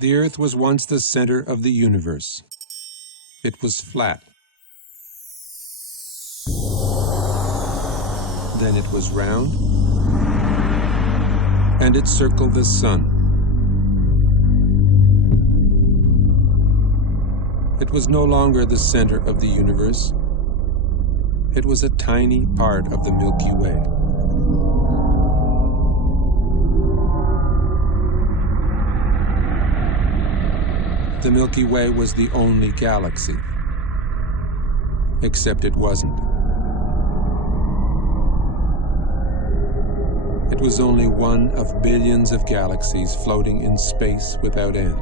The Earth was once the center of the universe. It was flat. Then it was round, and it circled the sun. It was no longer the center of the universe. It was a tiny part of the Milky Way. The Milky Way was the only galaxy. Except it wasn't. It was only one of billions of galaxies floating in space without end.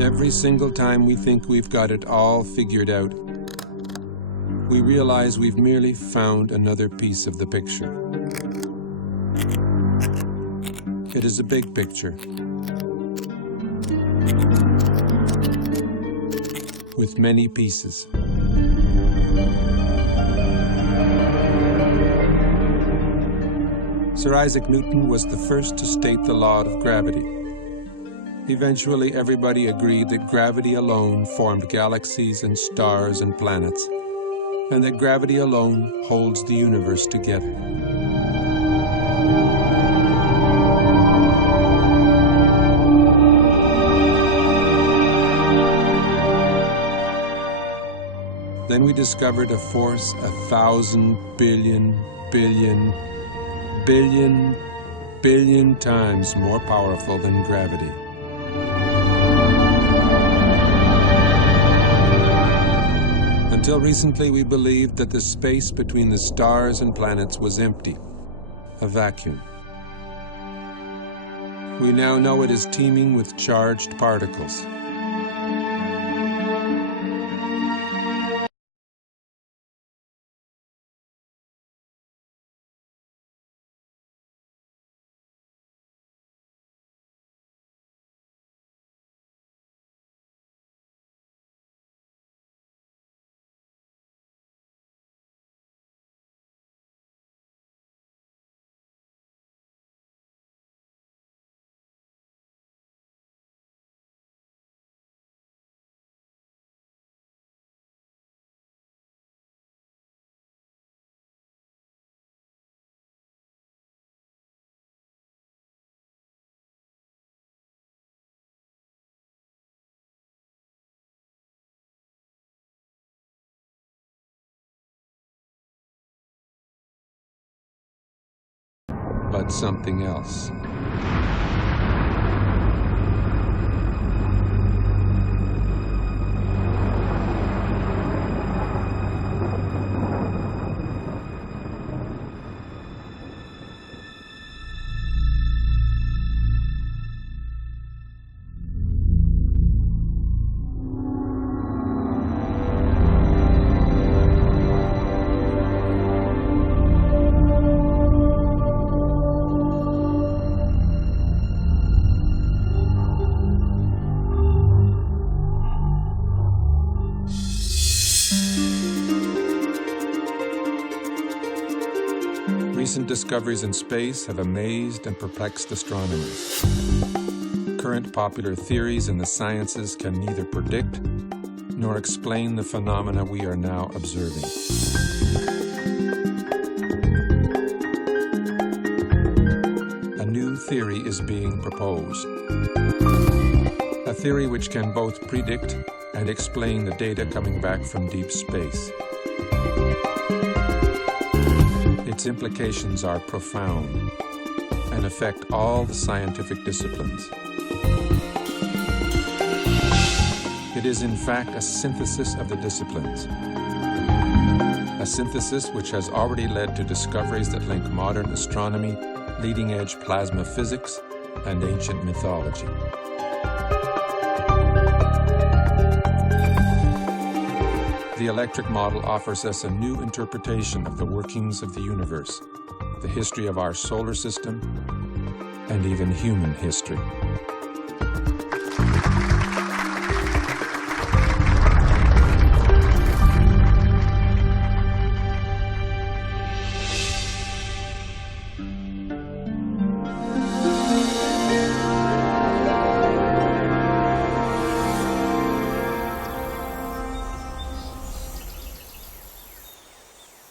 Every single time we think we've got it all figured out, we realize we've merely found another piece of the picture. It is a big picture, with many pieces. Sir Isaac Newton was the first to state the law of gravity. Eventually, everybody agreed that gravity alone formed galaxies and stars and planets, and that gravity alone holds the universe together. Then we discovered a force 1,000 billion times more powerful than gravity. Until recently, we believed that the space between the stars and planets was empty, a vacuum. We now know it is teeming with charged particles. But something else. Recent discoveries in space have amazed and perplexed astronomers. Current popular theories in the sciences can neither predict nor explain the phenomena we are now observing. A new theory is being proposed. A theory which can both predict and explain the data coming back from deep space. Its implications are profound and affect all the scientific disciplines. It is in fact a synthesis of the disciplines. A synthesis which has already led to discoveries that link modern astronomy, leading-edge plasma physics, and ancient mythology. The electric model offers us a new interpretation of the workings of the universe, the history of our solar system, and even human history.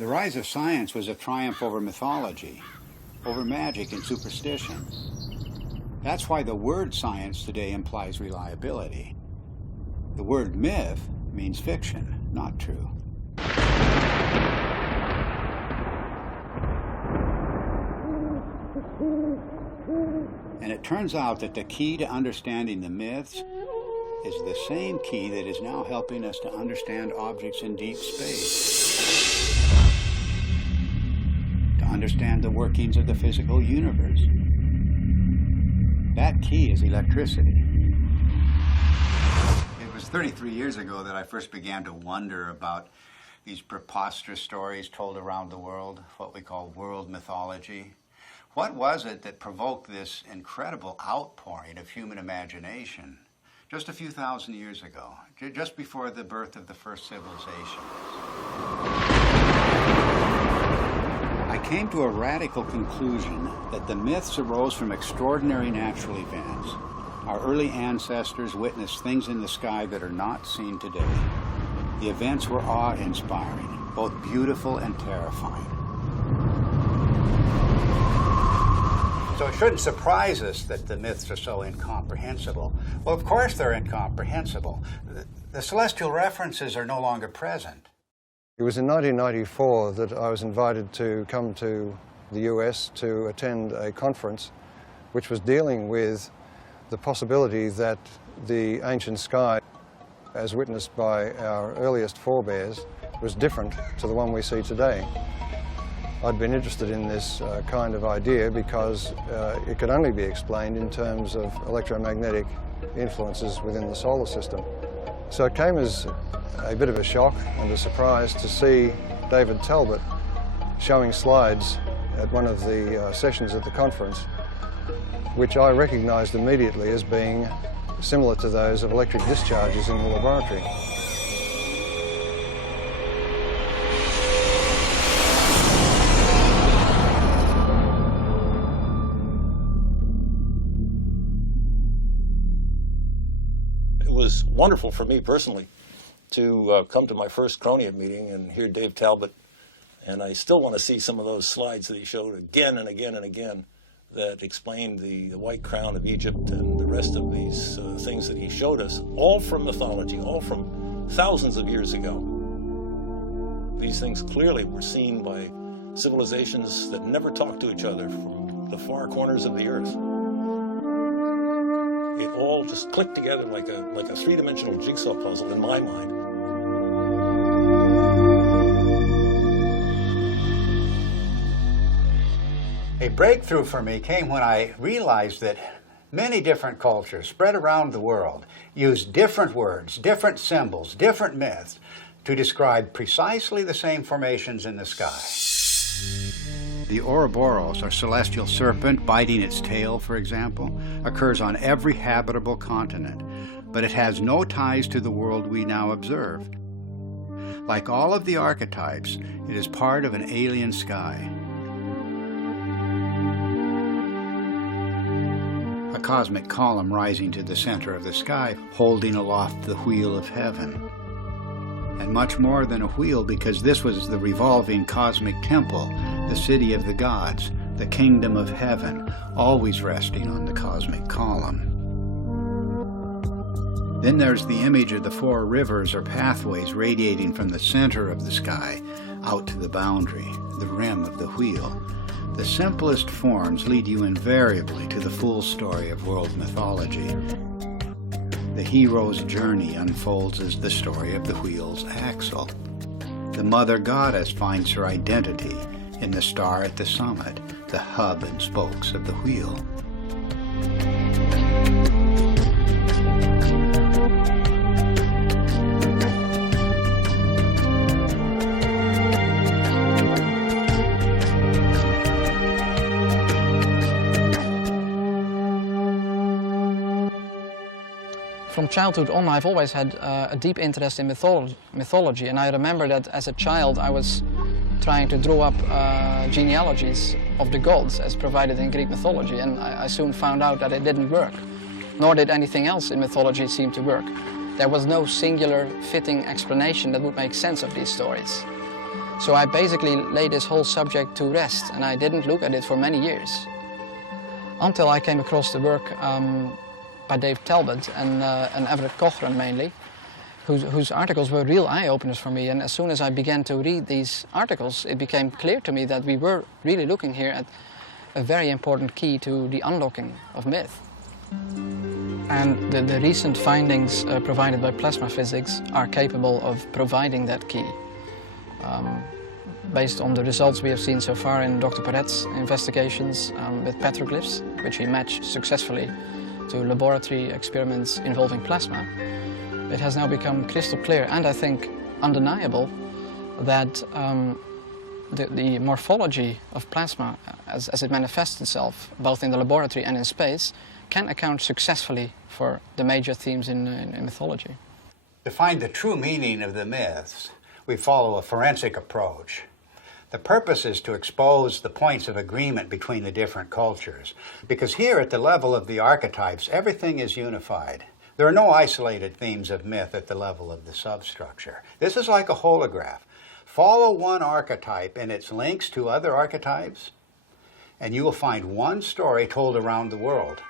The rise of science was a triumph over mythology, over magic and superstition. That's why the word science today implies reliability. The word myth means fiction, not true. And it turns out that the key to understanding the myths is the same key that is now helping us to understand objects in deep space, to understand the workings of the physical universe. That key is electricity. It was 33 years ago that I first began to wonder about these preposterous stories told around the world, what we call world mythology. What was it that provoked this incredible outpouring of human imagination just a few thousand years ago, just before the birth of the first civilization? I came to a radical conclusion that the myths arose from extraordinary natural events. Our early ancestors witnessed things in the sky that are not seen today. The events were awe-inspiring, both beautiful and terrifying. So it shouldn't surprise us that the myths are so incomprehensible. Well, of course they're incomprehensible. The celestial references are no longer present. It was in 1994 that I was invited to come to the US to attend a conference which was dealing with the possibility that the ancient sky, as witnessed by our earliest forebears, was different to the one we see today. I'd been interested in this kind of idea because it could only be explained in terms of electromagnetic influences within the solar system. So it came as a bit of a shock and a surprise to see David Talbot showing slides at one of the sessions at the conference, which I recognized immediately as being similar to those of electric discharges in the laboratory. It was wonderful for me personally to come to my first Chronia meeting and hear Dave Talbot, and I still want to see some of those slides that he showed again and again and again that explained the White Crown of Egypt and the rest of these things that he showed us, all from mythology, all from thousands of years ago. These things clearly were seen by civilizations that never talked to each other from the far corners of the earth. It all just clicked together like a three-dimensional jigsaw puzzle in my mind. A breakthrough for me came when I realized that many different cultures spread around the world use different words, different symbols, different myths to describe precisely the same formations in the sky. The Ouroboros, or celestial serpent biting its tail, for example, occurs on every habitable continent, but it has no ties to the world we now observe. Like all of the archetypes, it is part of an alien sky. A cosmic column rising to the center of the sky, holding aloft the wheel of heaven. And much more than a wheel, because this was the revolving cosmic temple, the city of the gods, the kingdom of heaven, always resting on the cosmic column. Then there's the image of the four rivers or pathways radiating from the center of the sky out to the boundary, the rim of the wheel. The simplest forms lead you invariably to the full story of world mythology. The hero's journey unfolds as the story of the wheel's axle. The mother goddess finds her identity in the star at the summit, the hub and spokes of the wheel. From childhood on, I've always had a deep interest in mythology, and I remember that as a child I was trying to draw up genealogies of the gods as provided in Greek mythology, and I soon found out that it didn't work, nor did anything else in mythology seem to work. There was no singular, fitting explanation that would make sense of these stories. So I basically laid this whole subject to rest, and I didn't look at it for many years. Until I came across the work by Dave Talbot and Everett Cochran mainly, whose articles were real eye-openers for me. And as soon as I began to read these articles, it became clear to me that we were really looking here at a very important key to the unlocking of myth. And the recent findings provided by plasma physics are capable of providing that key. Based on the results we have seen so far in Dr. Perret's investigations with petroglyphs, which he matched successfully to laboratory experiments involving plasma, it has now become crystal clear and I think undeniable that the morphology of plasma as it manifests itself both in the laboratory and in space can account successfully for the major themes in mythology. To find the true meaning of the myths, we follow a forensic approach. The purpose is to expose the points of agreement between the different cultures, because here at the level of the archetypes, everything is unified. There are no isolated themes of myth at the level of the substructure. This is like a holograph. Follow one archetype and its links to other archetypes, and you will find one story told around the world.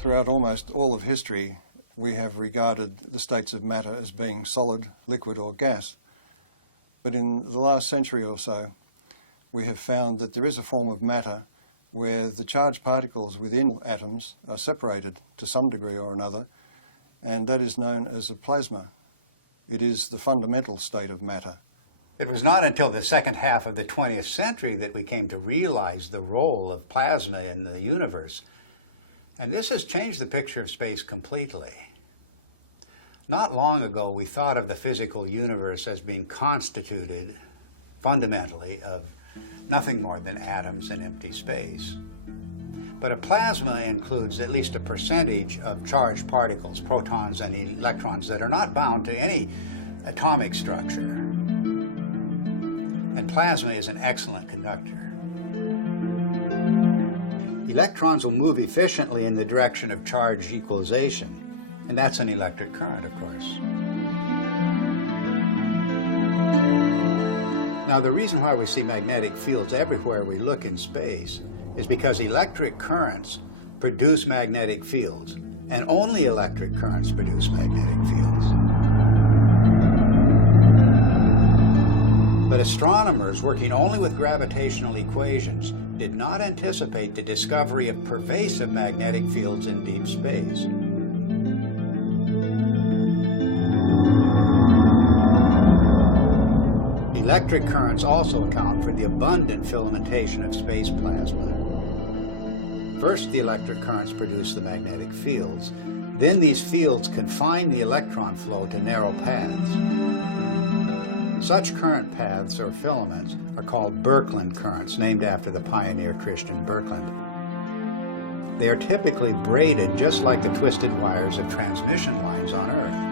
Throughout almost all of history, we have regarded the states of matter as being solid, liquid or gas. But in the last century or so, we have found that there is a form of matter where the charged particles within atoms are separated to some degree or another, and that is known as a plasma. It is the fundamental state of matter. It was not until the second half of the 20th century that we came to realize the role of plasma in the universe. And this has changed the picture of space completely. Not long ago, we thought of the physical universe as being constituted, fundamentally, of nothing more than atoms and empty space. But a plasma includes at least a percentage of charged particles, protons and electrons, that are not bound to any atomic structure. And plasma is an excellent conductor. Electrons will move efficiently in the direction of charge equalization, and that's an electric current, of course. Now, the reason why we see magnetic fields everywhere we look in space is because electric currents produce magnetic fields, and only electric currents produce magnetic fields. But astronomers working only with gravitational equations did not anticipate the discovery of pervasive magnetic fields in deep space. Electric currents also account for the abundant filamentation of space plasma. First, the electric currents produce the magnetic fields. Then these fields confine the electron flow to narrow paths. Such current paths, or filaments, are called Birkeland currents, named after the pioneer Christian Birkeland. They are typically braided just like the twisted wires of transmission lines on Earth.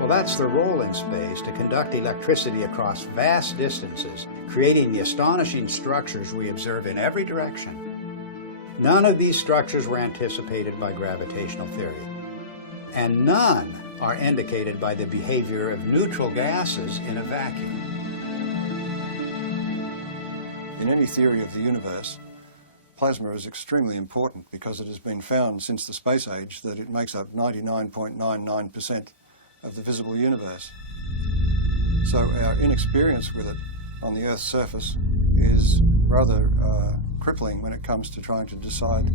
Well, that's their role in space, to conduct electricity across vast distances, creating the astonishing structures we observe in every direction. None of these structures were anticipated by gravitational theory, and none are indicated by the behavior of neutral gases in a vacuum. In any theory of the universe, plasma is extremely important because it has been found since the space age that it makes up 99.99% of the visible universe. So our inexperience with it on the Earth's surface is rather crippling when it comes to trying to decide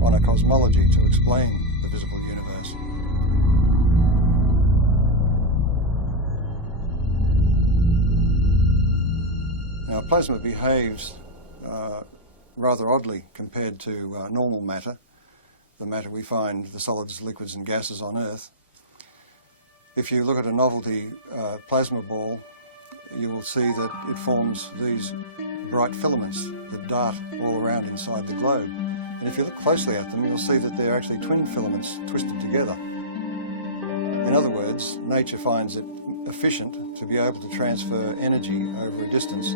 on a cosmology to explain the visible universe. Now, plasma behaves rather oddly compared to normal matter, the matter we find, the solids, liquids and gases on Earth. If you look at a novelty plasma ball, you will see that it forms these bright filaments that dart all around inside the globe. And if you look closely at them, you'll see that they're actually twin filaments twisted together. In other words, nature finds it efficient to be able to transfer energy over a distance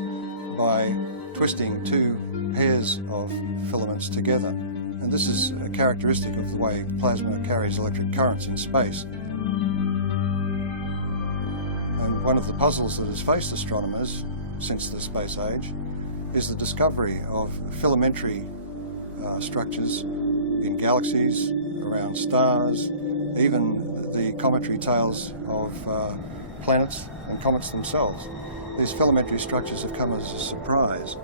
by twisting two pairs of filaments together. And this is a characteristic of the way plasma carries electric currents in space. And one of the puzzles that has faced astronomers since the space age is the discovery of filamentary structures in galaxies, around stars, even the cometary tails of planets and comets themselves. These filamentary structures have come as a surprise.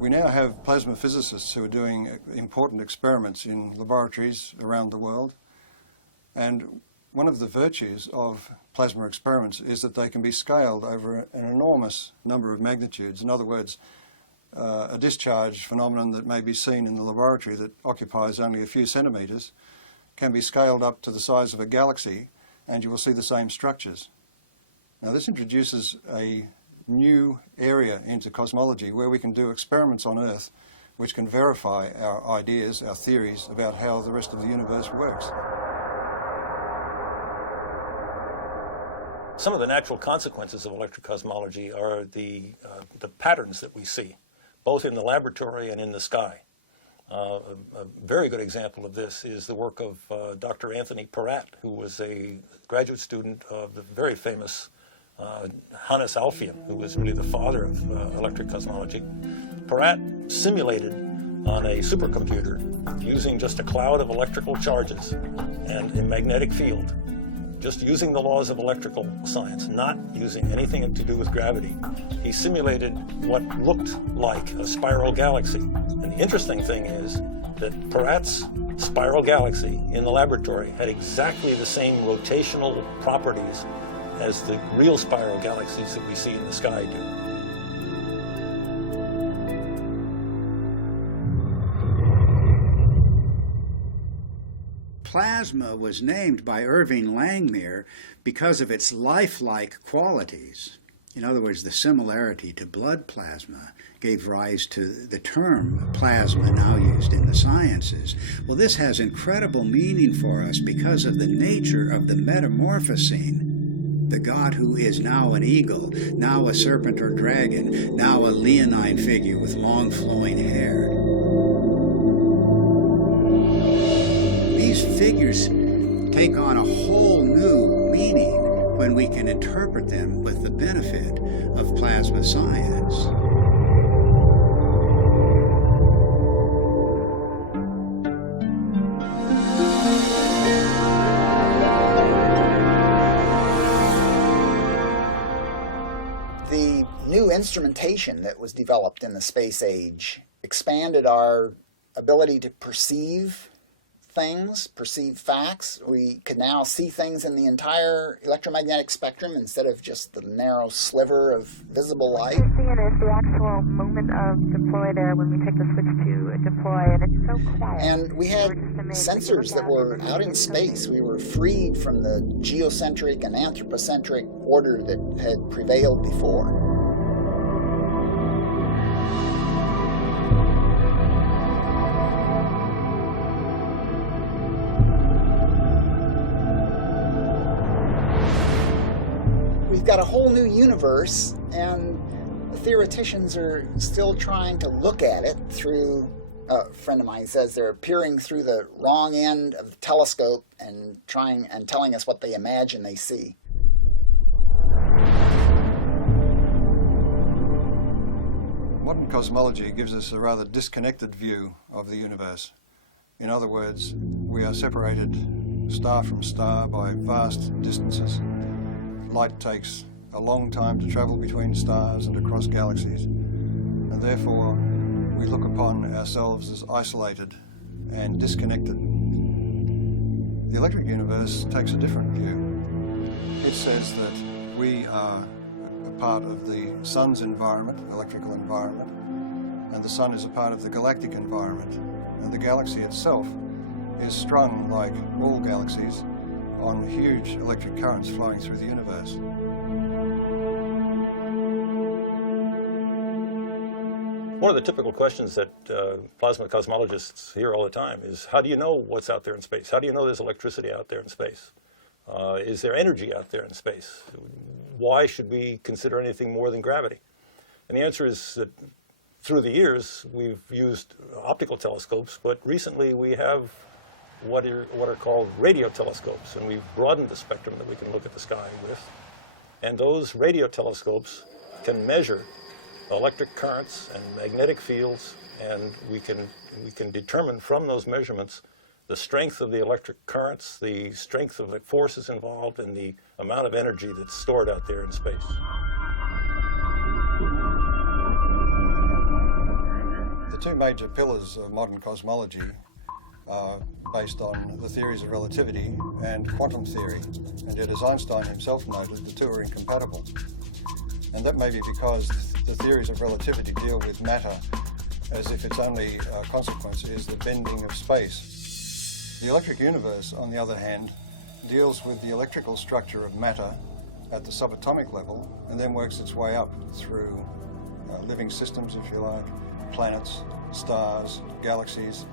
We now have plasma physicists who are doing important experiments in laboratories around the world, and one of the virtues of plasma experiments is that they can be scaled over an enormous number of magnitudes. In other words, a discharge phenomenon that may be seen in the laboratory that occupies only a few centimetres can be scaled up to the size of a galaxy, and you will see the same structures. Now, this introduces a new area into cosmology where we can do experiments on Earth which can verify our ideas, our theories about how the rest of the universe works. Some of the natural consequences of electrocosmology are the patterns that we see, both in the laboratory and in the sky. A very good example of this is the work of Dr. Anthony Peratt, who was a graduate student of the very famous Hannes Alfvén, who was really the father of electric cosmology. Peratt simulated on a supercomputer using just a cloud of electrical charges and a magnetic field, just using the laws of electrical science, not using anything to do with gravity. He simulated what looked like a spiral galaxy. And the interesting thing is that Peratt's spiral galaxy in the laboratory had exactly the same rotational properties as the real spiral galaxies that we see in the sky do. Plasma was named by Irving Langmuir because of its lifelike qualities. In other words, the similarity to blood plasma gave rise to the term plasma now used in the sciences. Well, this has incredible meaning for us because of the nature of the metamorphosing. The god who is now an eagle, now a serpent or dragon, now a leonine figure with long flowing hair. These figures take on a whole new meaning when we can interpret them with the benefit of plasma science. The new instrumentation that was developed in the space age expanded our ability to perceive things, perceive facts. We could now see things in the entire electromagnetic spectrum instead of just the narrow sliver of visible light. What you're seeing is the actual moment of deploy there when we take the switch to deploy, and it's so quiet. And we had sensors that were out in space. We were freed from the geocentric and anthropocentric order that had prevailed before. We've got a whole new universe, and the theoreticians are still trying to look at it through, a friend of mine says they're peering through the wrong end of the telescope and telling us what they imagine they see. Modern cosmology gives us a rather disconnected view of the universe. In other words, we are separated star from star by vast distances. Light takes a long time to travel between stars and across galaxies, and therefore we look upon ourselves as isolated and disconnected. The electric universe takes a different view. It says that we are a part of the sun's environment, electrical environment, and the sun is a part of the galactic environment, and the galaxy itself is strung, like all galaxies, on huge electric currents flowing through the universe. One of the typical questions that plasma cosmologists hear all the time is, how do you know what's out there in space? How do you know there's electricity out there in space? Is there energy out there in space? Why should we consider anything more than gravity? And the answer is that through the years, we've used optical telescopes, but recently we have what are called radio telescopes, and we've broadened the spectrum that we can look at the sky with. And those radio telescopes can measure electric currents and magnetic fields, and we can determine from those measurements the strength of the electric currents, the strength of the forces involved, and the amount of energy that's stored out there in space. The two major pillars of modern cosmology are based on the theories of relativity and quantum theory, and yet, as Einstein himself noted, the two are incompatible. And that may be because the theories of relativity deal with matter as if its only consequence is the bending of space. The electric universe, on the other hand, deals with the electrical structure of matter at the subatomic level and then works its way up through living systems, if you like, planets, stars, galaxies,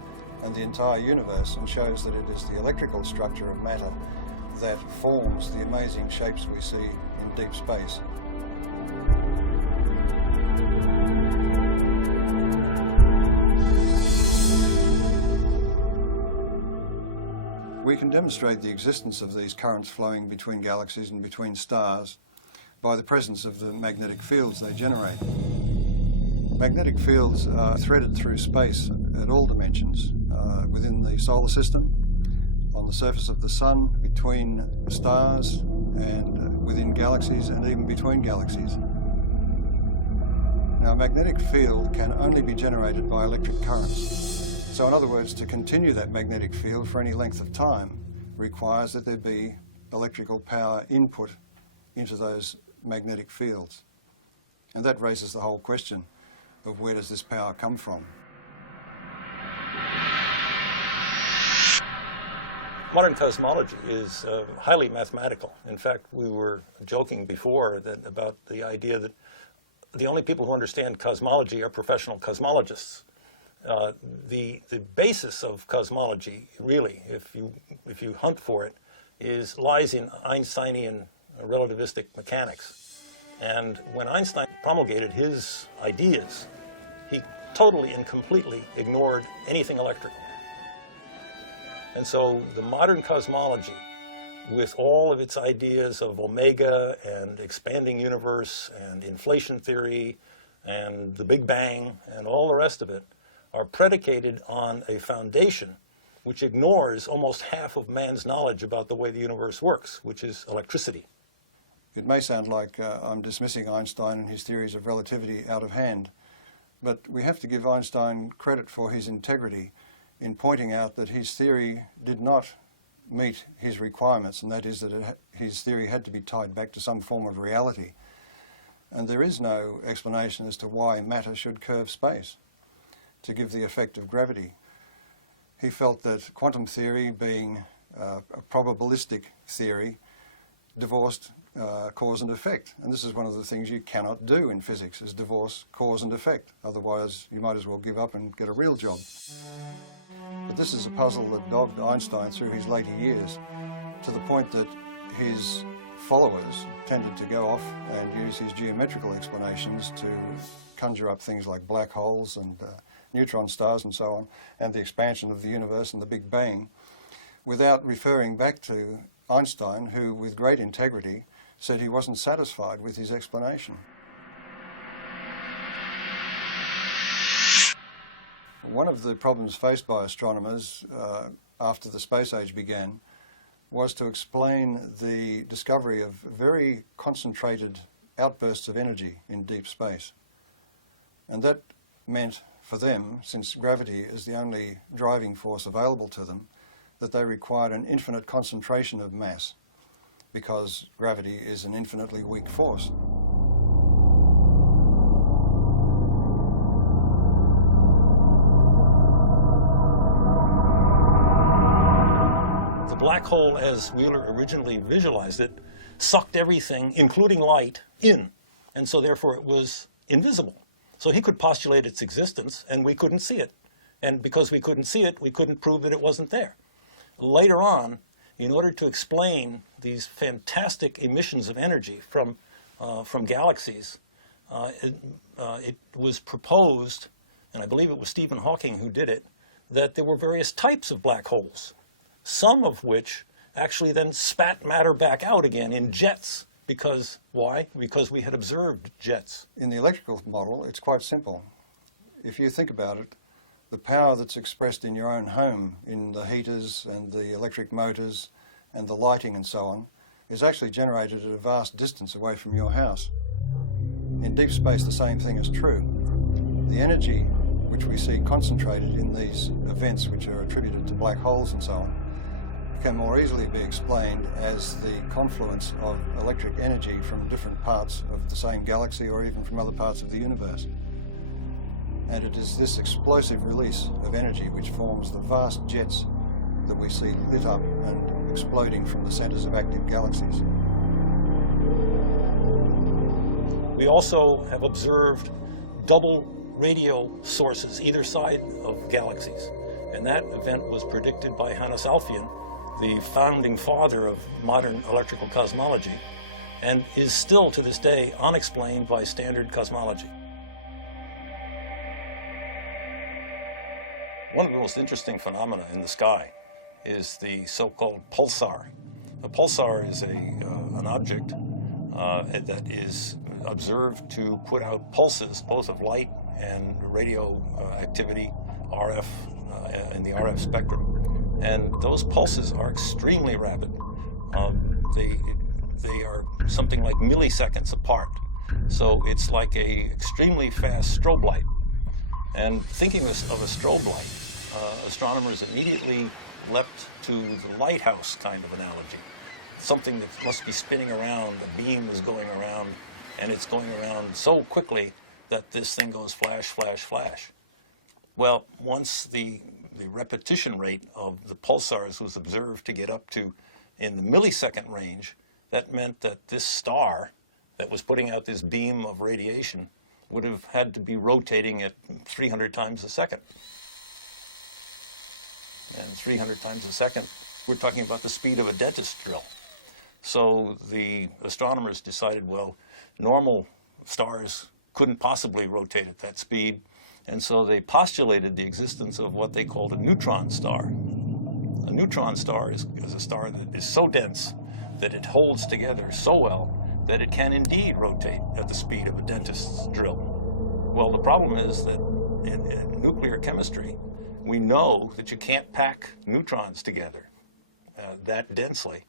and the entire universe, and shows that it is the electrical structure of matter that forms the amazing shapes we see in deep space. We can demonstrate the existence of these currents flowing between galaxies and between stars by the presence of the magnetic fields they generate. Magnetic fields are threaded through space at all dimensions, within the solar system, on the surface of the sun, between stars, and within galaxies, and even between galaxies. Now, a magnetic field can only be generated by electric currents. So in other words, to continue that magnetic field for any length of time requires that there be electrical power input into those magnetic fields. And that raises the whole question of where does this power come from? Modern cosmology is highly mathematical. In fact, we were joking before about the idea that the only people who understand cosmology are professional cosmologists. The basis of cosmology, really, if you hunt for it, lies in Einsteinian relativistic mechanics. And when Einstein promulgated his ideas, he totally and completely ignored anything electrical. And so the modern cosmology, with all of its ideas of omega and expanding universe and inflation theory and the Big Bang and all the rest of it, are predicated on a foundation which ignores almost half of man's knowledge about the way the universe works, which is electricity. It may sound like I'm dismissing Einstein and his theories of relativity out of hand, but we have to give Einstein credit for his integrity in pointing out that his theory did not meet his requirements, and that is that his theory had to be tied back to some form of reality. And there is no explanation as to why matter should curve space to give the effect of gravity. He felt that quantum theory, being a probabilistic theory, divorced cause and effect. And this is one of the things you cannot do in physics, is divorce cause and effect. Otherwise, you might as well give up and get a real job. But this is a puzzle that dogged Einstein through his later years, to the point that his followers tended to go off and use his geometrical explanations to conjure up things like black holes and neutron stars and so on, and the expansion of the universe and the Big Bang, without referring back to Einstein, who, with great integrity, said he wasn't satisfied with his explanation. One of the problems faced by astronomers after the space age began was to explain the discovery of very concentrated outbursts of energy in deep space. And that meant for them, since gravity is the only driving force available to them, that they required an infinite concentration of mass, because gravity is an infinitely weak force. The black hole, as Wheeler originally visualized it, sucked everything, including light, in, and so therefore it was invisible. So he could postulate its existence, and we couldn't see it. And because we couldn't see it, we couldn't prove that it wasn't there. Later on, in order to explain these fantastic emissions of energy from galaxies, it was proposed, and I believe it was Stephen Hawking who did it, that there were various types of black holes, some of which actually then spat matter back out again in jets. Because, why? Because we had observed jets. In the electrical model, it's quite simple. If you think about it, the power that's expressed in your own home, in the heaters and the electric motors and the lighting and so on, is actually generated at a vast distance away from your house. In deep space, the same thing is true. The energy which we see concentrated in these events, which are attributed to black holes and so on, can more easily be explained as the confluence of electric energy from different parts of the same galaxy or even from other parts of the universe. And it is this explosive release of energy which forms the vast jets that we see lit up and exploding from the centers of active galaxies. We also have observed double radio sources either side of galaxies. And that event was predicted by Hannes Alfvén, the founding father of modern electrical cosmology, and is still to this day unexplained by standard cosmology. One of the most interesting phenomena in the sky is the so-called pulsar. A pulsar is an object that is observed to put out pulses, both of light and radio activity, RF, in the RF spectrum. And those pulses are extremely rapid. They are something like milliseconds apart. So it's like a extremely fast strobe light. And thinking of a strobe light, astronomers immediately leapt to the lighthouse kind of analogy. Something that must be spinning around, a beam is going around, and it's going around so quickly that this thing goes flash, flash, flash. Well, once the repetition rate of the pulsars was observed to get up to in the millisecond range, that meant that this star that was putting out this beam of radiation would have had to be rotating at 300 times a second. And 300 times a second, we're talking about the speed of a dentist drill. So the astronomers decided, well, normal stars couldn't possibly rotate at that speed, and so they postulated the existence of what they called a neutron star. A neutron star is a star that is so dense that it holds together so well that it can indeed rotate at the speed of a dentist's drill. Well, the problem is that in nuclear chemistry, we know that you can't pack neutrons together that densely.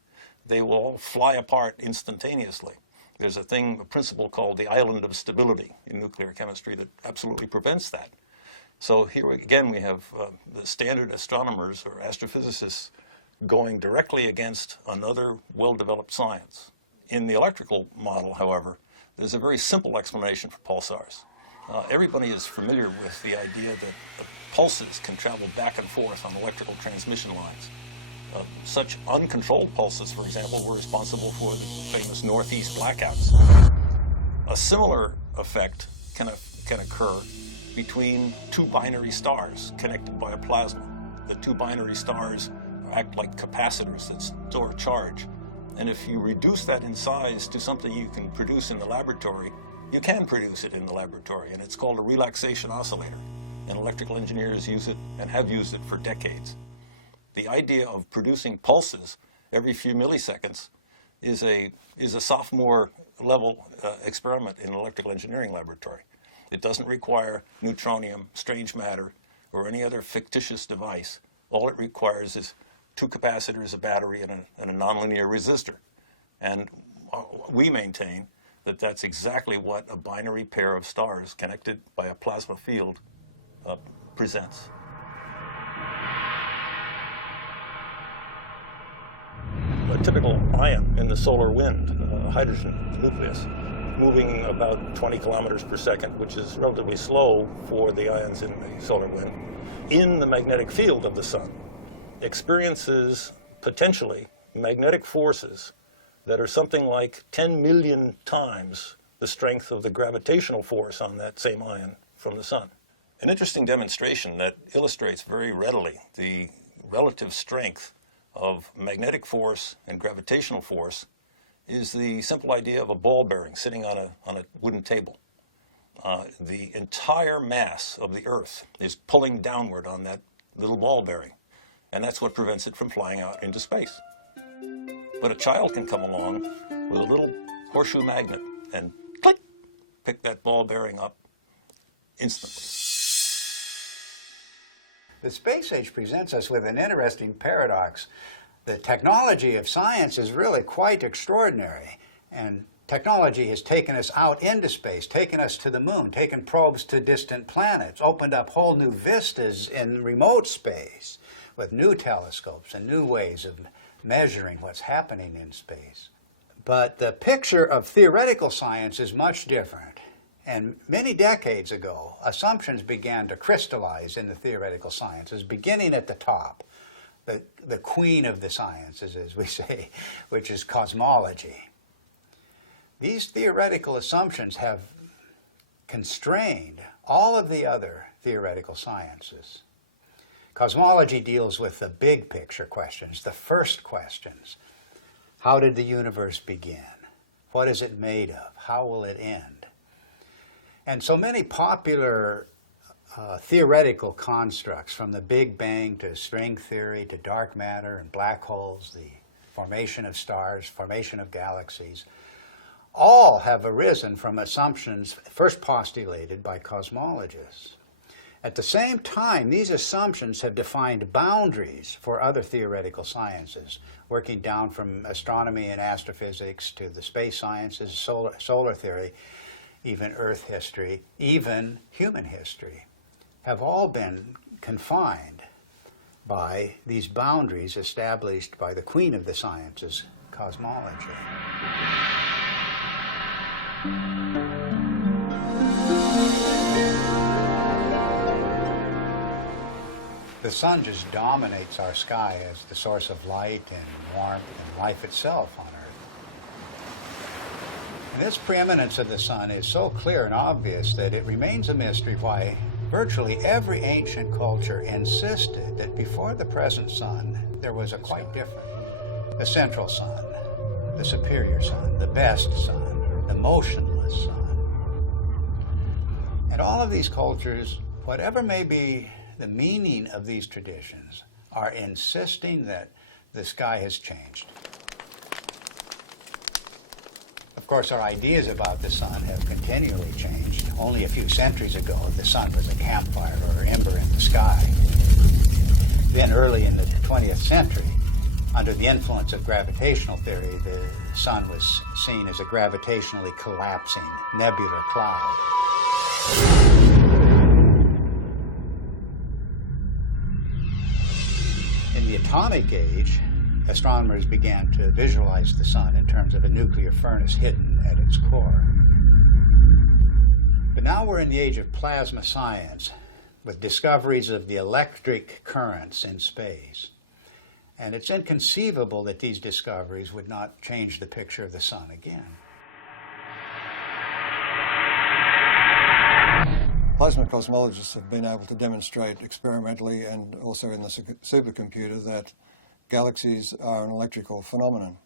They will all fly apart instantaneously. There's a principle called the island of stability in nuclear chemistry that absolutely prevents that. So here again we have the standard astronomers or astrophysicists going directly against another well-developed science. In the electrical model, however, there's a very simple explanation for pulsars. Everybody is familiar with the idea that the pulses can travel back and forth on electrical transmission lines. Such uncontrolled pulses, for example, were responsible for the famous Northeast blackouts. A similar effect can occur between two binary stars connected by a plasma. The two binary stars act like capacitors that store charge. And if you reduce that in size to something you can produce in the laboratory, you can produce it in the laboratory, and it's called a relaxation oscillator. And electrical engineers use it and have used it for decades. The idea of producing pulses every few milliseconds is a sophomore level experiment in an electrical engineering laboratory. It doesn't require neutronium, strange matter, or any other fictitious device. All it requires is two capacitors, a battery, and a nonlinear resistor. And we maintain that that's exactly what a binary pair of stars connected by a plasma field presents. A typical ion in the solar wind, hydrogen nucleus, moving about 20 kilometers per second, which is relatively slow for the ions in the solar wind, in the magnetic field of the sun, experiences potentially magnetic forces that are something like 10 million times the strength of the gravitational force on that same ion from the sun. An interesting demonstration that illustrates very readily the relative strength of magnetic force and gravitational force is the simple idea of a ball bearing sitting on a wooden table. The entire mass of the Earth is pulling downward on that little ball bearing, and that's what prevents it from flying out into space. But a child can come along with a little horseshoe magnet and click, pick that ball bearing up instantly. The space age presents us with an interesting paradox. The technology of science is really quite extraordinary, and technology has taken us out into space, taken us to the moon, taken probes to distant planets, opened up whole new vistas in remote space with new telescopes and new ways of measuring what's happening in space. But the picture of theoretical science is much different. And many decades ago, assumptions began to crystallize in the theoretical sciences, beginning at the top, the queen of the sciences, as we say, which is cosmology. These theoretical assumptions have constrained all of the other theoretical sciences. Cosmology deals with the big picture questions, the first questions. How did the universe begin? What is it made of? How will it end? And so many popular theoretical constructs, from the Big Bang to string theory to dark matter and black holes, the formation of stars, formation of galaxies, all have arisen from assumptions first postulated by cosmologists. At the same time, these assumptions have defined boundaries for other theoretical sciences, working down from astronomy and astrophysics to the space sciences, solar theory, even Earth history, even human history, have all been confined by these boundaries established by the queen of the sciences, cosmology. The sun just dominates our sky as the source of light and warmth and life itself on Earth. And this preeminence of the sun is so clear and obvious that it remains a mystery why virtually every ancient culture insisted that before the present sun, there was a quite different. The central sun, the superior sun, the best sun, the motionless sun. And all of these cultures, whatever may be the meaning of these traditions, are insisting that the sky has changed. Of course, our ideas about the sun have continually changed. Only a few centuries ago, the sun was a campfire or ember in the sky. Then early in the 20th century, under the influence of gravitational theory, the sun was seen as a gravitationally collapsing nebular cloud. In the atomic age, astronomers began to visualize the sun in terms of a nuclear furnace hidden at its core. But now we're in the age of plasma science, with discoveries of the electric currents in space. And it's inconceivable that these discoveries would not change the picture of the sun again. Plasma cosmologists have been able to demonstrate experimentally and also in the supercomputer that galaxies are an electrical phenomenon,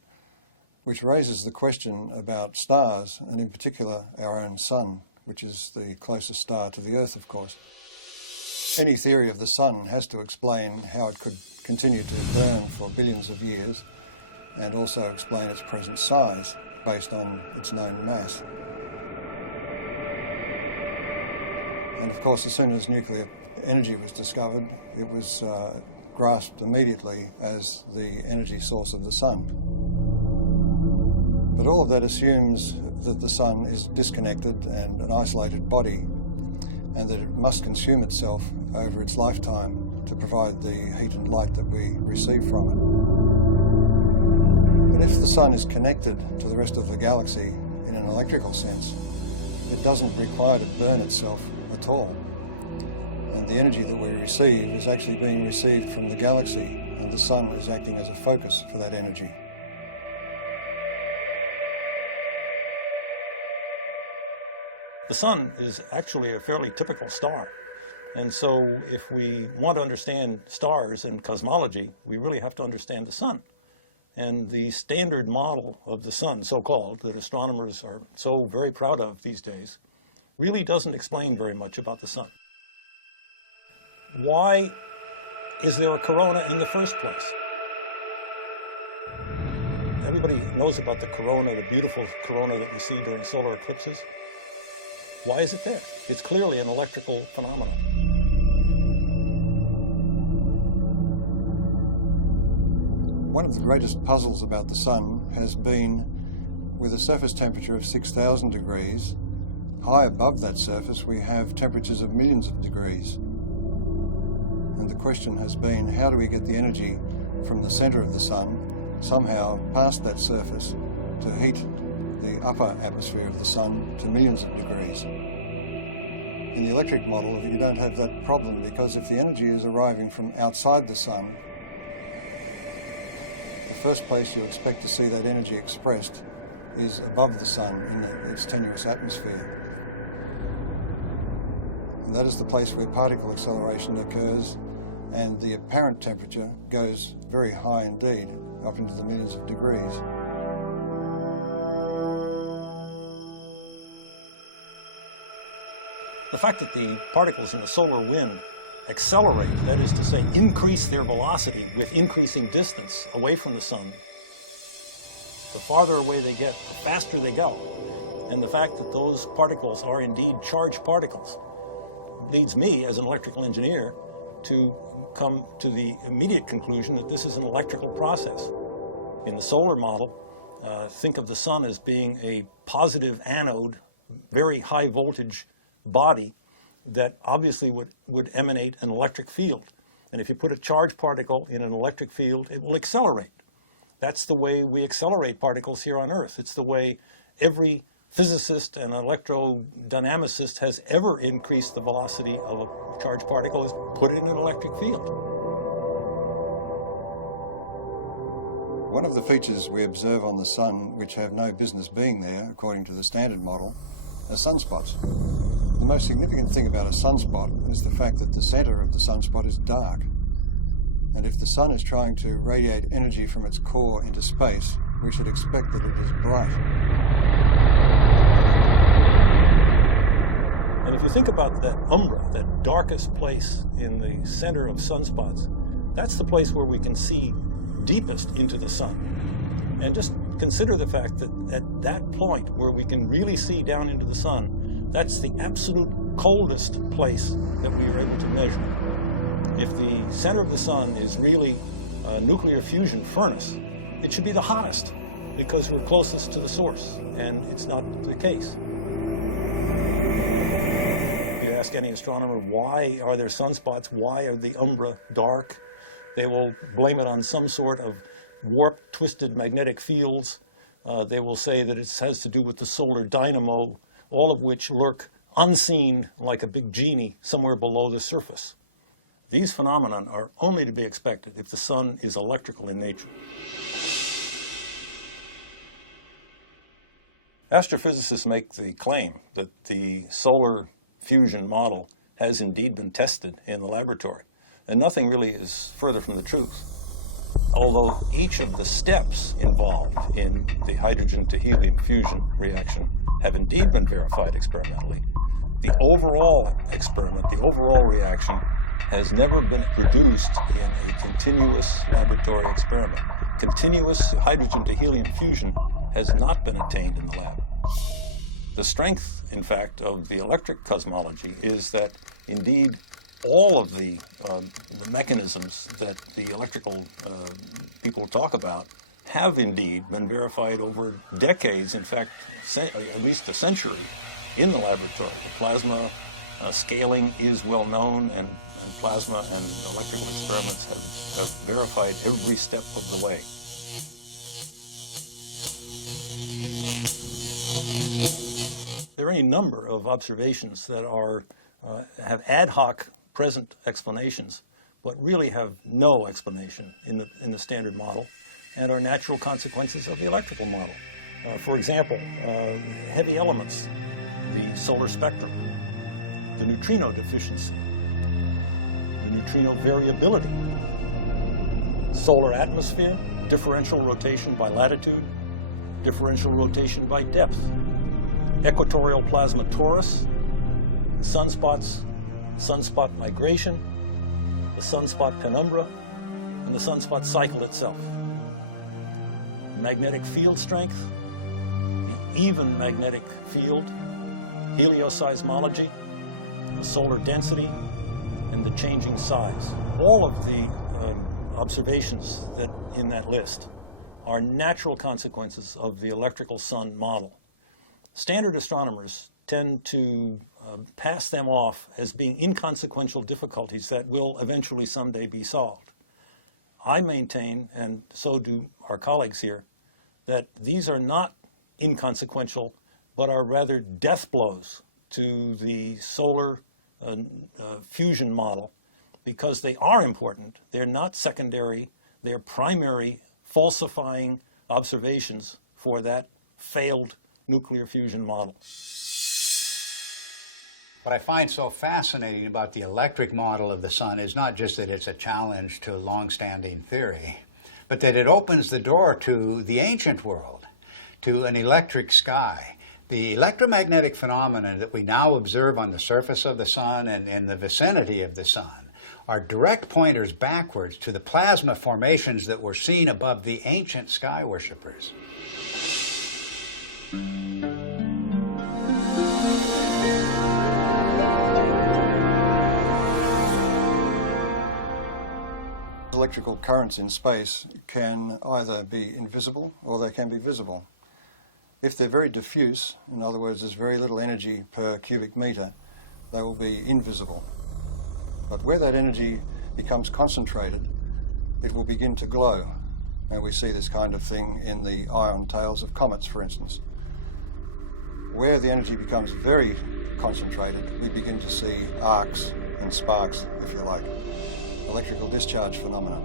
which raises the question about stars, and in particular our own sun, which is the closest star to the Earth, of course. Any theory of the sun has to explain how it could continue to burn for billions of years, and also explain its present size based on its known mass. And of course, as soon as nuclear energy was discovered, it was grasped immediately as the energy source of the sun. But all of that assumes that the sun is disconnected and an isolated body, and that it must consume itself over its lifetime to provide the heat and light that we receive from it. But if the sun is connected to the rest of the galaxy in an electrical sense, it doesn't require to burn itself at all. And the energy that we receive is actually being received from the galaxy, and the sun is acting as a focus for that energy. The sun is actually a fairly typical star. And so if we want to understand stars and cosmology, we really have to understand the sun. And the standard model of the sun, so-called, that astronomers are so very proud of these days, really doesn't explain very much about the sun. Why is there a corona in the first place? Everybody knows about the corona, the beautiful corona that we see during solar eclipses. Why is it there? It's clearly an electrical phenomenon. One of the greatest puzzles about the sun has been, with a surface temperature of 6,000 degrees, high above that surface we have temperatures of millions of degrees. And the question has been, how do we get the energy from the center of the sun somehow past that surface to heat the upper atmosphere of the sun to millions of degrees? In the electric model, you don't have that problem, because if the energy is arriving from outside the sun, the first place you expect to see that energy expressed is above the sun in its tenuous atmosphere. And that is the place where particle acceleration occurs, and the apparent temperature goes very high indeed, up into the millions of degrees. The fact that the particles in the solar wind accelerate, that is to say, increase their velocity with increasing distance away from the sun, the farther away they get, the faster they go. And the fact that those particles are indeed charged particles leads me, as an electrical engineer, to come to the immediate conclusion that this is an electrical process. In the solar model, think of the sun as being a positive anode, very high voltage body that obviously would emanate an electric field. And if you put a charged particle in an electric field, it will accelerate. That's the way we accelerate particles here on Earth. It's the way every physicist and electrodynamicist has ever increased the velocity of a charged particle, is put it in an electric field. One of the features we observe on the sun, which have no business being there, according to the standard model, are sunspots. The most significant thing about a sunspot is the fact that the center of the sunspot is dark. And if the sun is trying to radiate energy from its core into space, we should expect that it is bright. And if you think about that umbra, that darkest place in the center of sunspots, that's the place where we can see deepest into the sun. And just consider the fact that at that point where we can really see down into the sun, that's the absolute coldest place that we are able to measure. If the center of the sun is really a nuclear fusion furnace, it should be the hottest because we're closest to the source, and it's not the case. If you ask any astronomer, why are there sunspots? Why are the umbra dark? They will blame it on some sort of warped, twisted magnetic fields. They will say that it has to do with the solar dynamo, all of which lurk unseen like a big genie somewhere below the surface. These phenomena are only to be expected if the sun is electrical in nature. Astrophysicists make the claim that the solar fusion model has indeed been tested in the laboratory, and nothing really is further from the truth. Although each of the steps involved in the hydrogen to helium fusion reaction have indeed been verified experimentally, the overall experiment, the overall reaction, has never been produced in a continuous laboratory experiment. Continuous hydrogen to helium fusion has not been attained in the lab. The strength, in fact, of the electric cosmology is that indeed all of the mechanisms that the electrical people talk about have indeed been verified over decades, in fact, at least a century, in the laboratory. The plasma scaling is well known, and plasma and electrical experiments have verified every step of the way. There are any number of observations that have ad hoc present explanations, but really have no explanation in the standard model, and are natural consequences of the electrical model. For example, heavy elements, the solar spectrum, the neutrino deficiency, neutrino variability. Solar atmosphere, differential rotation by latitude, differential rotation by depth, equatorial plasma torus, sunspots, sunspot migration, the sunspot penumbra, and the sunspot cycle itself. Magnetic field strength, the even magnetic field, helioseismology, the solar density, and the changing size. All of the observations that in that list are natural consequences of the electrical sun model. Standard astronomers tend to pass them off as being inconsequential difficulties that will eventually someday be solved. I maintain, and so do our colleagues here, that these are not inconsequential, but are rather death blows to the solar fusion model, because they are important. They're not secondary, they're primary falsifying observations for that failed nuclear fusion model. What I find so fascinating about the electric model of the sun is not just that it's a challenge to long-standing theory, but that it opens the door to the ancient world, to an electric sky. The electromagnetic phenomena that we now observe on the surface of the sun and in the vicinity of the sun are direct pointers backwards to the plasma formations that were seen above the ancient sky worshippers. Electrical currents in space can either be invisible or they can be visible. If they're very diffuse, in other words, there's very little energy per cubic meter, they will be invisible. But where that energy becomes concentrated, it will begin to glow. And we see this kind of thing in the ion tails of comets, for instance. Where the energy becomes very concentrated, we begin to see arcs and sparks, if you like. Electrical discharge phenomena.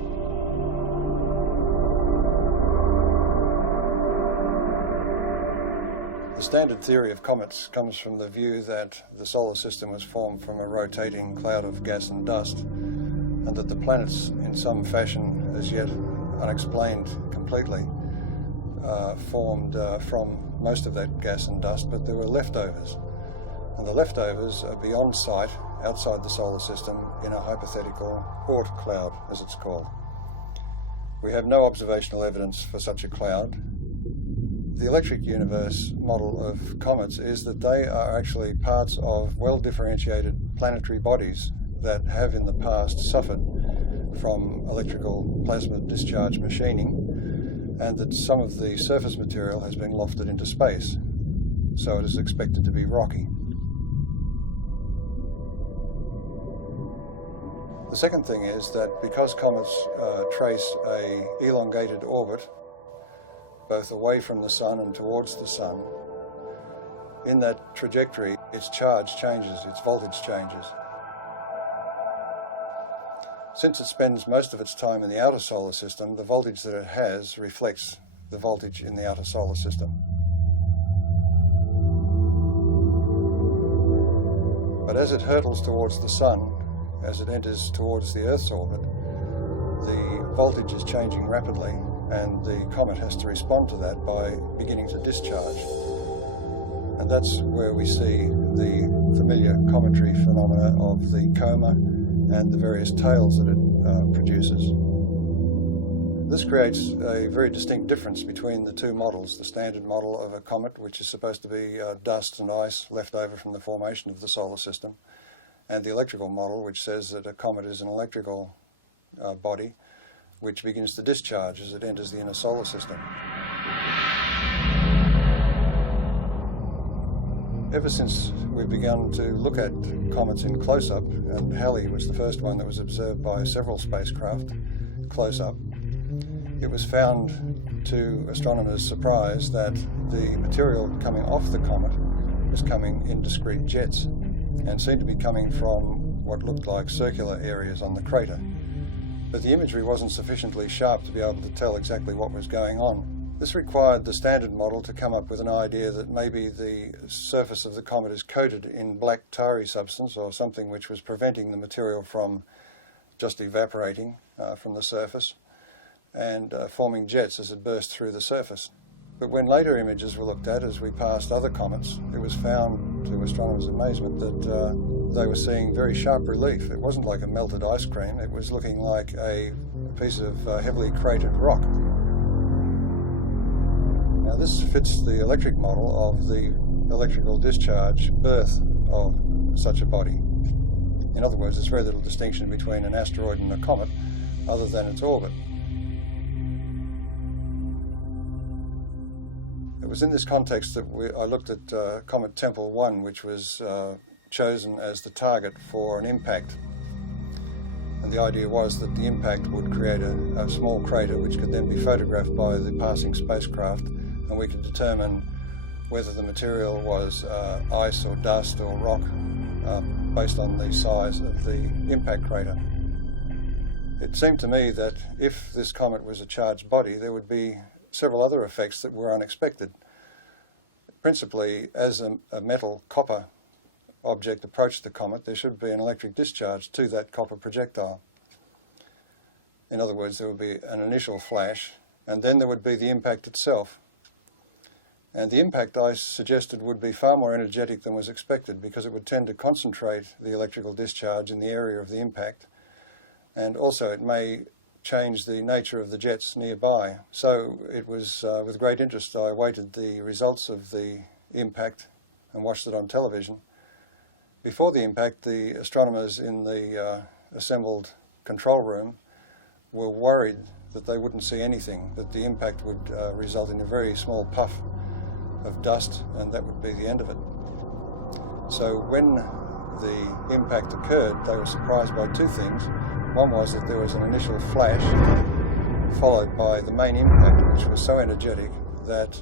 The standard theory of comets comes from the view that the solar system was formed from a rotating cloud of gas and dust, and that the planets, in some fashion as yet unexplained completely, formed from most of that gas and dust, but there were leftovers. And the leftovers are beyond sight, outside the solar system, in a hypothetical Oort cloud, as it's called. We have no observational evidence for such a cloud. The electric universe model of comets is that they are actually parts of well-differentiated planetary bodies that have in the past suffered from electrical plasma discharge machining, and that some of the surface material has been lofted into space, so it is expected to be rocky. The second thing is that because comets trace an elongated orbit, both away from the sun and towards the sun, in that trajectory, its charge changes, its voltage changes. Since it spends most of its time in the outer solar system, the voltage that it has reflects the voltage in the outer solar system. But as it hurtles towards the sun, as it enters towards the Earth's orbit, the voltage is changing rapidly, and the comet has to respond to that by beginning to discharge. And that's where we see the familiar cometary phenomena of the coma and the various tails that it produces. This creates a very distinct difference between the two models, the standard model of a comet, which is supposed to be dust and ice left over from the formation of the solar system, and the electrical model, which says that a comet is an electrical body which begins to discharge as it enters the inner solar system. Ever since we've begun to look at comets in close-up, and Halley was the first one that was observed by several spacecraft close-up, it was found to astronomers' surprise that the material coming off the comet was coming in discrete jets and seemed to be coming from what looked like circular areas on the crater. But the imagery wasn't sufficiently sharp to be able to tell exactly what was going on. This required the standard model to come up with an idea that maybe the surface of the comet is coated in black tarry substance or something which was preventing the material from just evaporating from the surface and forming jets as it burst through the surface. But when later images were looked at as we passed other comets, it was found, to astronomers' amazement, that they were seeing very sharp relief. It wasn't like a melted ice cream, it was looking like a piece of heavily cratered rock. Now this fits the electric model of the electrical discharge birth of such a body. In other words, there's very little distinction between an asteroid and a comet other than its orbit. It was in this context that I looked at Comet Tempel 1, which was chosen as the target for an impact. And the idea was that the impact would create a small crater which could then be photographed by the passing spacecraft, and we could determine whether the material was ice or dust or rock based on the size of the impact crater. It seemed to me that if this comet was a charged body, there would be several other effects that were unexpected. Principally, as a metal copper object approached the comet, there should be an electric discharge to that copper projectile. In other words, there would be an initial flash, and then there would be the impact itself. And the impact, I suggested, would be far more energetic than was expected, because it would tend to concentrate the electrical discharge in the area of the impact, and also it may change the nature of the jets nearby. So it was with great interest I awaited the results of the impact and watched it on television. Before the impact, the astronomers in the assembled control room were worried that they wouldn't see anything, that the impact would result in a very small puff of dust, and that would be the end of it. So when the impact occurred, they were surprised by two things. One was that there was an initial flash, followed by the main impact, which was so energetic that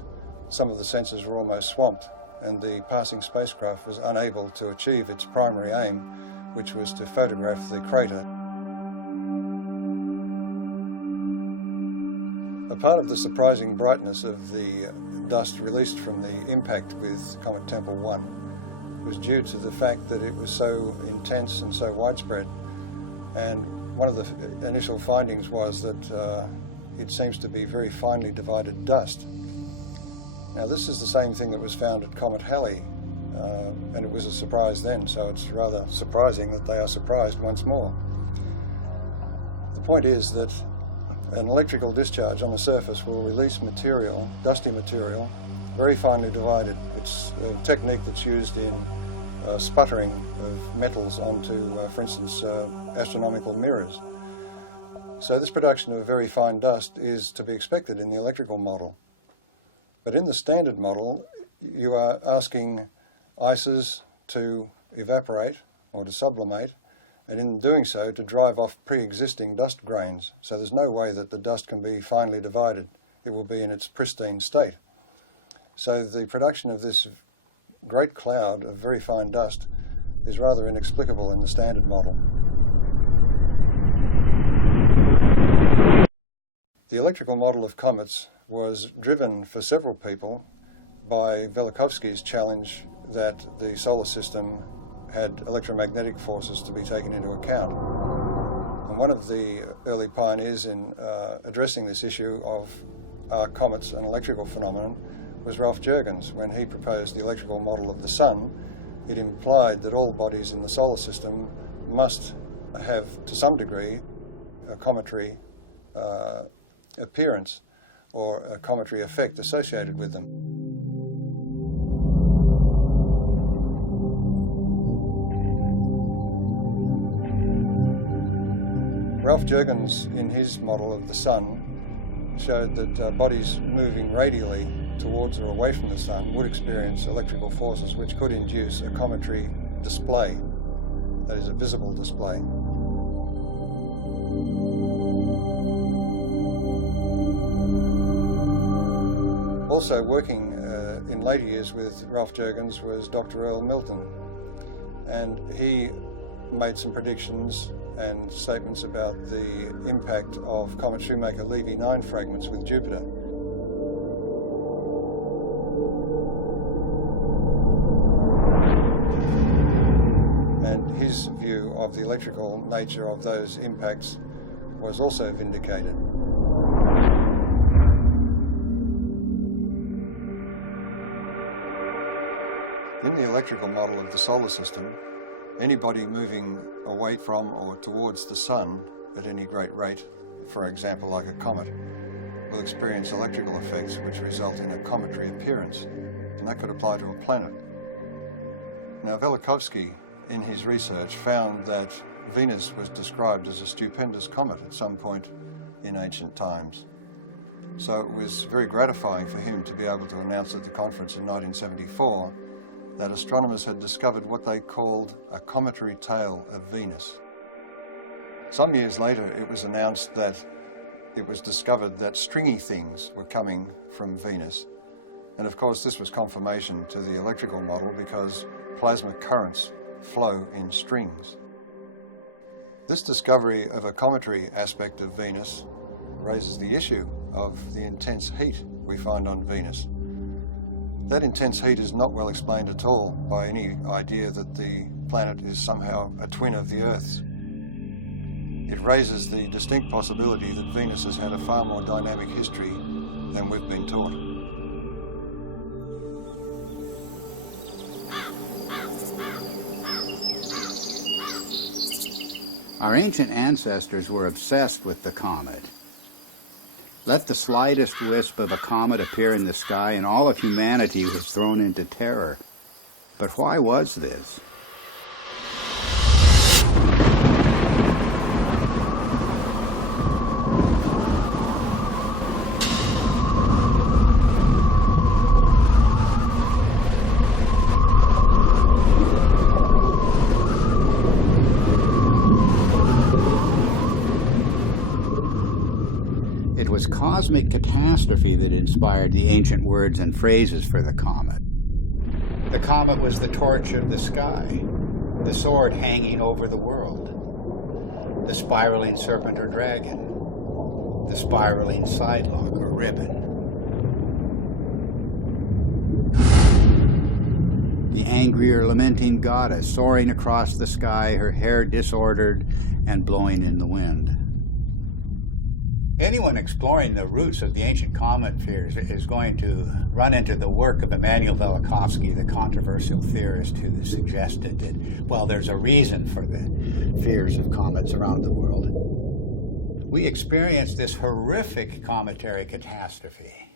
some of the sensors were almost swamped, and the passing spacecraft was unable to achieve its primary aim, which was to photograph the crater. A part of the surprising brightness of the dust released from the impact with Comet Tempel 1 was due to the fact that it was so intense and so widespread. And one of the initial findings was that it seems to be very finely divided dust. Now this is the same thing that was found at Comet Halley, and it was a surprise then, so it's rather surprising that they are surprised once more. The point is that an electrical discharge on the surface will release material, dusty material, very finely divided. It's a technique that's used in sputtering of metals onto, for instance, astronomical mirrors. So this production of very fine dust is to be expected in the electrical model. But in the standard model, you are asking ices to evaporate or to sublimate, and in doing so to drive off pre-existing dust grains. So there's no way that the dust can be finely divided. It will be in its pristine state. So the production of this great cloud of very fine dust is rather inexplicable in the standard model. The electrical model of comets was driven for several people by Velikovsky's challenge that the solar system had electromagnetic forces to be taken into account. And one of the early pioneers in addressing this issue of are comets an electrical phenomenon was Ralph Jurgens. When he proposed the electrical model of the Sun, it implied that all bodies in the solar system must have, to some degree, a cometary appearance or a cometary effect associated with them. Ralph Jurgens, in his model of the Sun, showed that bodies moving radially towards or away from the Sun would experience electrical forces which could induce a cometary display, that is, a visible display. Also working in later years with Ralph Jurgens was Dr. Earl Milton, and he made some predictions and statements about the impact of Comet Shoemaker-Levy 9 fragments with Jupiter. And his view of the electrical nature of those impacts was also vindicated. In the electrical model of the solar system, anybody moving away from or towards the sun at any great rate, for example like a comet, will experience electrical effects which result in a cometary appearance, and that could apply to a planet. Now Velikovsky, in his research, found that Venus was described as a stupendous comet at some point in ancient times. So it was very gratifying for him to be able to announce at the conference in 1974 that astronomers had discovered what they called a cometary tail of Venus. Some years later, it was announced that it was discovered that stringy things were coming from Venus. And of course, this was confirmation to the electrical model because plasma currents flow in strings. This discovery of a cometary aspect of Venus raises the issue of the intense heat we find on Venus. That intense heat is not well explained at all by any idea that the planet is somehow a twin of the Earth's. It raises the distinct possibility that Venus has had a far more dynamic history than we've been taught. Our ancient ancestors were obsessed with the comet. Let the slightest wisp of a comet appear in the sky and all of humanity was thrown into terror. But why was this? It was cosmic catastrophe that inspired the ancient words and phrases for the comet. The comet was the torch of the sky, the sword hanging over the world, the spiraling serpent or dragon, the spiraling sidelock or ribbon. The angry or lamenting goddess soaring across the sky, her hair disordered and blowing in the wind. Anyone exploring the roots of the ancient comet fears is going to run into the work of Immanuel Velikovsky, the controversial theorist who suggested that, well, there's a reason for the fears of comets around the world. We experienced this horrific cometary catastrophe.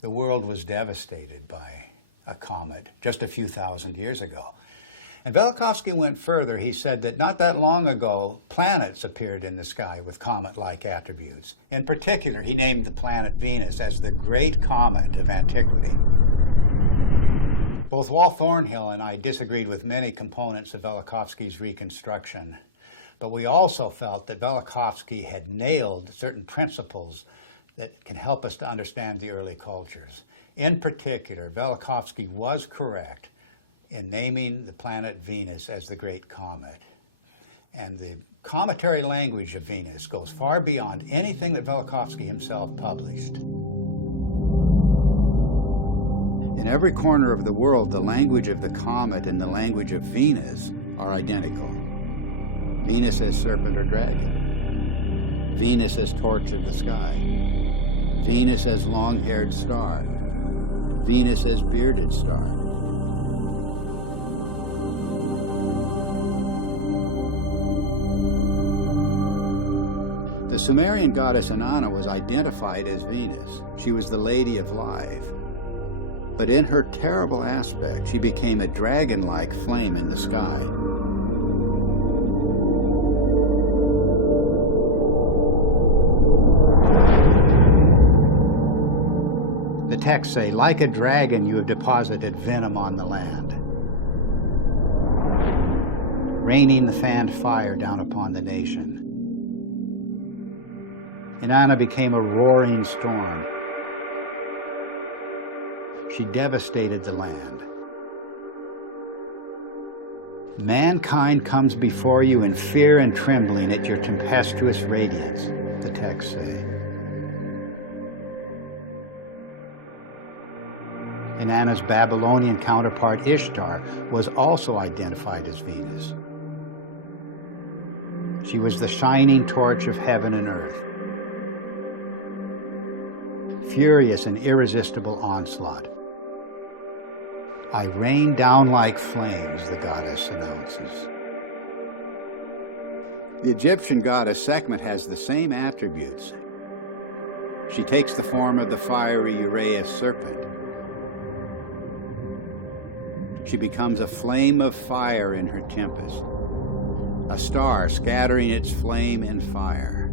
The world was devastated by a comet just a few thousand years ago. And Velikovsky went further. He said that not that long ago, planets appeared in the sky with comet-like attributes. In particular, he named the planet Venus as the great comet of antiquity. Both Walt Thornhill and I disagreed with many components of Velikovsky's reconstruction, but we also felt that Velikovsky had nailed certain principles that can help us to understand the early cultures. In particular, Velikovsky was correct in naming the planet Venus as the Great Comet. And the cometary language of Venus goes far beyond anything that Velikovsky himself published. In every corner of the world, the language of the comet and the language of Venus are identical. Venus as serpent or dragon. Venus as torch of the sky. Venus as long-haired star. Venus as bearded star. The Sumerian goddess Inanna was identified as Venus. She was the Lady of Life. But in her terrible aspect, she became a dragon-like flame in the sky. The texts say, like a dragon, you have deposited venom on the land, raining the fanned fire down upon the nation. Inanna became a roaring storm. She devastated the land. Mankind comes before you in fear and trembling at your tempestuous radiance, the texts say. Inanna's Babylonian counterpart Ishtar was also identified as Venus. She was the shining torch of heaven and earth. Furious and irresistible onslaught. I rain down like flames, the goddess announces. The Egyptian goddess Sekhmet has the same attributes. She takes the form of the fiery Uraeus serpent. She becomes a flame of fire in her tempest, a star scattering its flame in fire.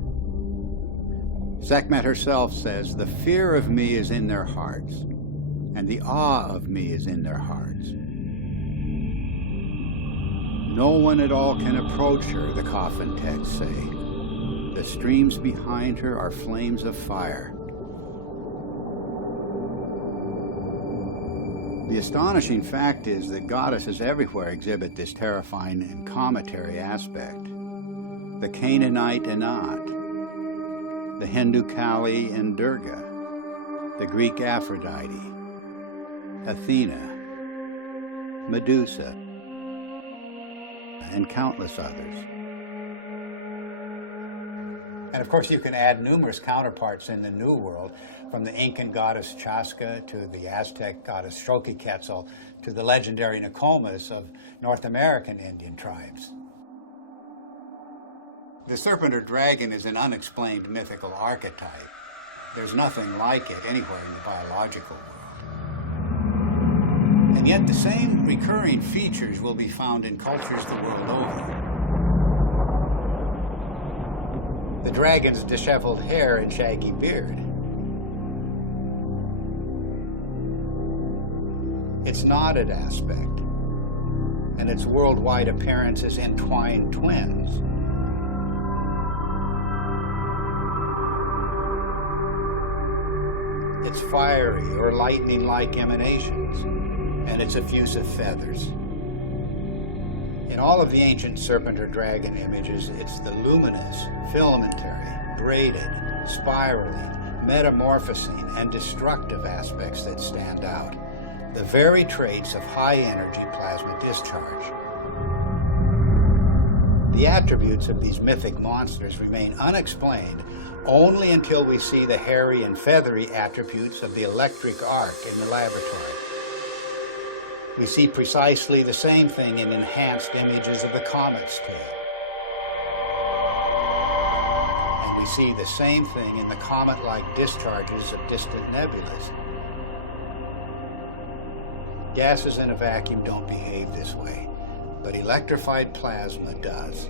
Sekhmet herself says, "The fear of me is in their hearts, and the awe of me is in their hearts. No one at all can approach her," the coffin texts say. The streams behind her are flames of fire. The astonishing fact is that goddesses everywhere exhibit this terrifying and cometary aspect. The Canaanite Anat, the Hindu Kali and Durga, the Greek Aphrodite, Athena, Medusa, and countless others. And of course, you can add numerous counterparts in the New World, from the Incan goddess Chasca to the Aztec goddess Xochiquetzal to the legendary Nokomis of North American Indian tribes. The serpent or dragon is an unexplained mythical archetype. There's nothing like it anywhere in the biological world. And yet the same recurring features will be found in cultures the world over. The dragon's disheveled hair and shaggy beard. Its knotted aspect, and its worldwide appearance as entwined twins. Its fiery or lightning-like emanations, and its effusive feathers. In all of the ancient serpent or dragon images, it's the luminous, filamentary, braided, spiraling, metamorphosing, and destructive aspects that stand out. The very traits of high-energy plasma discharge. The attributes of these mythic monsters remain unexplained only until we see the hairy and feathery attributes of the electric arc in the laboratory. We see precisely the same thing in enhanced images of the comet's tail. And we see the same thing in the comet-like discharges of distant nebulas. Gases in a vacuum don't behave this way, but electrified plasma does.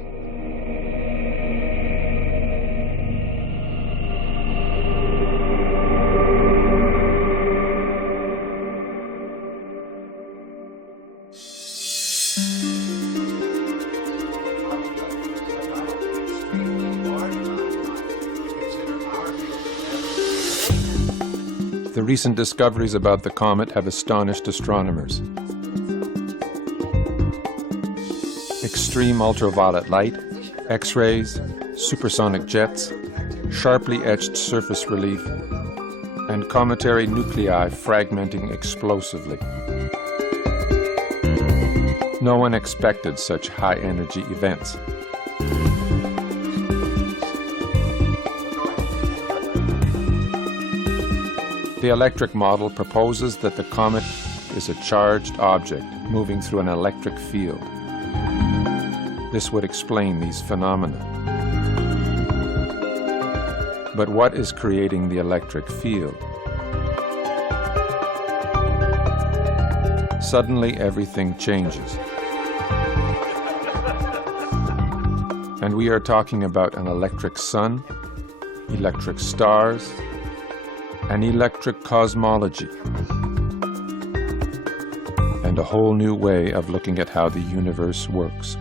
The recent discoveries about the comet have astonished astronomers. Extreme ultraviolet light, X-rays, supersonic jets, sharply etched surface relief, and cometary nuclei fragmenting explosively. No one expected such high-energy events. The electric model proposes that the comet is a charged object moving through an electric field. This would explain these phenomena. But what is creating the electric field? Suddenly, everything changes. And we are talking about an electric sun, electric stars, an electric cosmology, and a whole new way of looking at how the universe works.